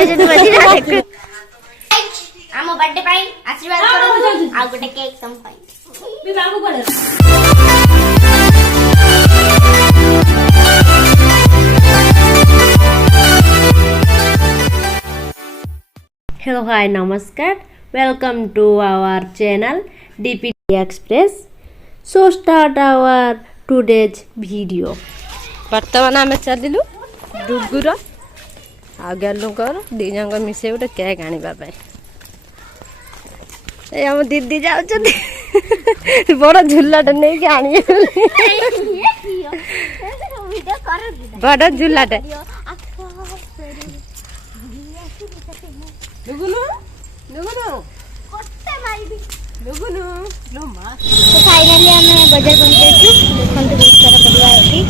बजन बजिला देखो आम बर्थडे पाई आशीर्वाद करो आ गोटे केक तुम पाई बी बाबू पड़े। Hello, hi, namaskar. Welcome to our channel DPD Express. So start our today's video. वर्तमान आम चलू डुगुर आगुकर दी जन मिसे गोटे केक आने आम दीदी जाऊँ बड़ झुलाटे नहीं बड़ झुलाटे फाइनली हमें बाजार पहुंचू देखते बहुत सारा परिवा अच्छी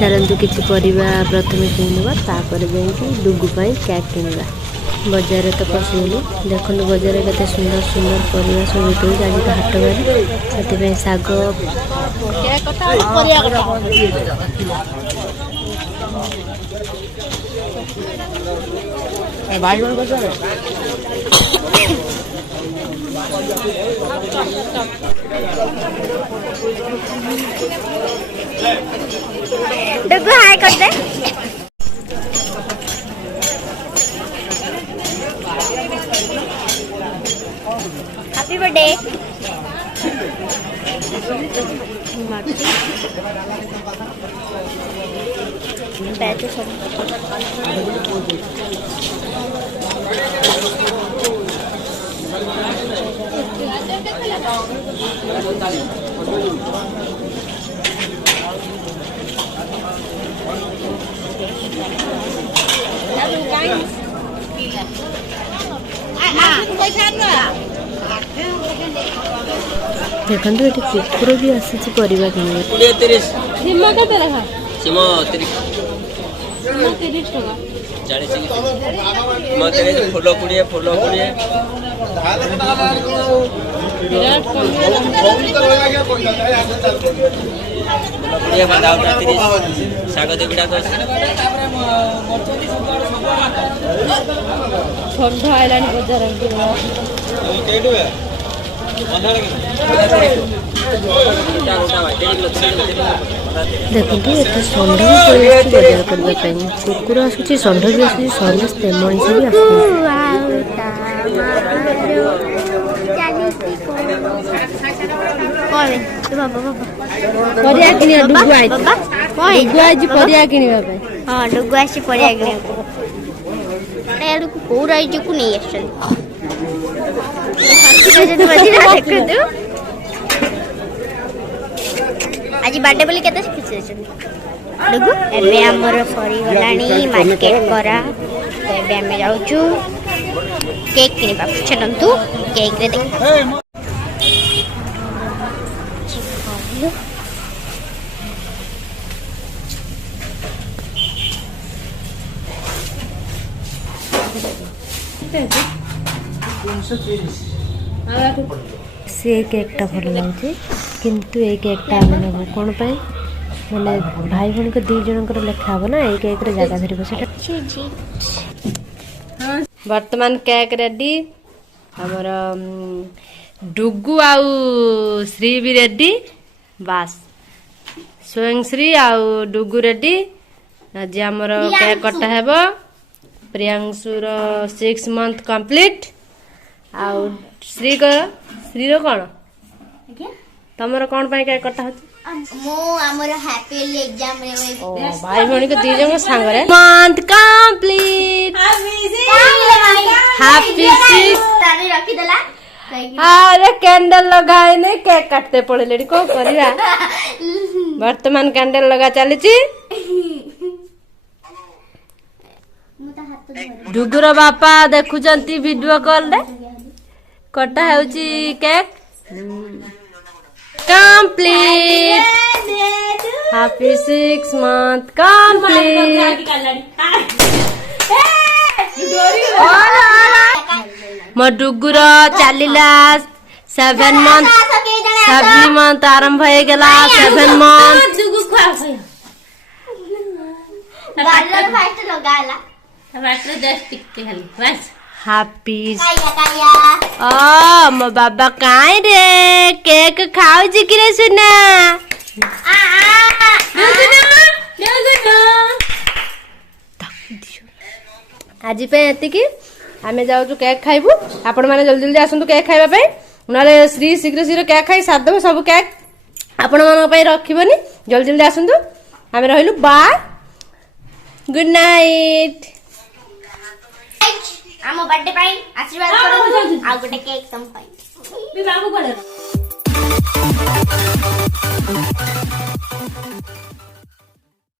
चलतु किसी परिवा प्रथम किणवा तापर जाकि डुगु केक किणवा बजार तो पशिगलु देखु बजार के सुंदर सुंदर परिवा सब बिक आज तो हाट बार से शाग डुगु हाय कर दे हैप्पी बर्थडे बैठो सब देखो ये कुकुर भी आसी परिवा किने फुल कुड़े शाग दुईटा ठंडा आइलानी बजार देखते ये षंढ भी बजार करने कुकुर आसूँ षंढ भी आसूँ समस्ते मनीष भी आज बर्थडे बोली केते खुशी डुगु एबे हमर सरी गलानी मार्केट करा तो एबे हम जाउछु केक किनिबा चलंतु केक रे देख से केकटा भल लगे किंतु ये केकटा आम नब कौन पाई मैंने भाई भौणी को दी जन लेखा हम ना ये केक रे जगह धर वर्तमान केक रेडी हमर डुगु आउ श्री भी रेडी बास स्वयं श्री आउ डुगु रेडी आज आमर केक कटा हेब प्रियांशुर 6 मंथ कंप्लीट आउ श्री रो कौन तमर कौन पाई केक कटा होची मो हमर हैप्पी एग्जाम रे ओ भाई भौणी को दी जन संग रे मंथ कंप्लीट हैप्पी 6 तारे रखी देला अरे कैंडल लगाए नहीं केक काटते पड़े लेडी को करिया वर्तमान कैंडल लगा चली डुगुर बापा देखुचंती वीडियो कॉल रे कटा होची cake complete happy 6 month complete मो डुगुर चलिला 7 मंथ आरंभ हो गला 7 मंथ ଗାଲରେ ଫାଷ୍ଟ ଲଗା ହେଲା ବାଟରେ ଜଷ୍ଟ ଟିକେ ଖାଲି ବାସ୍ ହାପି ଓ ମୋ ବାବା କାଇଁ ରେ କେକ୍ ଖାଉଛି କିରେ ସୁନା ଆଜି ପାଇଁ ଏତିକି ଆମେ ଯାଉଛୁ କେକ୍ ଖାଇବୁ ଆପଣ ମାନେ ଜଲ୍ଦି ଜଲ୍ଦି ଆସନ୍ତୁ କେକ୍ ଖାଇବା ପାଇଁ ନହେଲେ ଶ୍ରୀ ଶୀଘ୍ର ଶୀଘ୍ର କେକ୍ ଖାଇ ସାରିଦେବୁ ସବୁ କେକ୍ ଆପଣ ମାନଙ୍କ ପାଇଁ ରଖିବନି ଜଲ୍ଦି ଜଲ୍ଦି ଆସନ୍ତୁ ଆମେ ରହିଲୁ ବାଏ ଗୁଡ୍ ନାଇଟ୍ ଆମ ବର୍ଥଡେ ପାଇଁ ଆଶୀର୍ବାଦ କରନ୍ତୁ ଆଉ ଗୋଟେ କେକ୍ ତମ ପାଇଁ